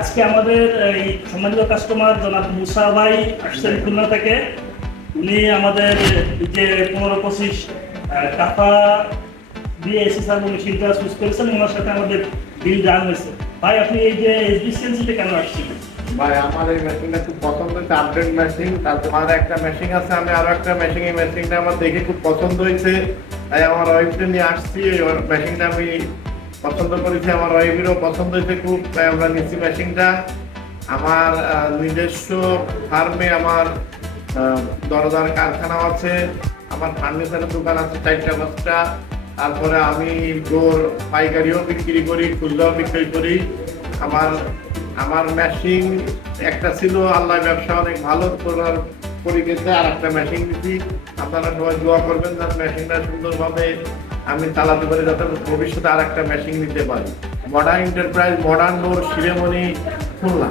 আজকে আমাদের এই সম্মানিত কাস্টমার জনাব মুসা ভাই আসছেন খুলনা থেকে। উনি আমাদের যে পনেরো পঁচিশ টাকা দিয়ে এসি সার মেশিনটা চুজ করেছেন ওনার সাথে আমাদের বিল ডান হয়েছে। ভাই আপনি এই যে এসবিসিএনসিতে কেন আসছেন? ভাই আমার এই মেশিনটা খুব পছন্দ হয়েছে আপডেট মেশিন তারপর আর একটা মেশিন আছে আমি আরও একটা মেশিন এই মেশিনটা আমার দেখে খুব পছন্দ হয়েছে। তাই আমার ওয়াইফকে নিয়ে আসছি এই মেশিনটা আমি পছন্দ করেছি আমার ওয়াইফেরও পছন্দ হয়েছে খুব, তাই আমরা নিচ্ছি মেশিনটা আমার নিজস্ব ফার্মে আমার দরদার কারখানা আছে, আমার ফার্নিচারের দোকান আছে চারটা পাঁচটা। তারপরে আমি গোর পাইকারিও বিক্রি করি, খুচরাও বিক্রি করি। আমার আমার মেশিন একটা ছিল আল্লাহ ব্যবসা অনেক ভালো করার পরিবেশে আর একটা মেশিন দিচ্ছি আপনারা সবাই দোয়া করবেন তার মেশিনটা সুন্দরভাবে আমি চালাতে পারি, যাতে ভবিষ্যতে আর একটা মেশিন নিতে পারি। Modern enterprise modern door Shiromoni, Khulna.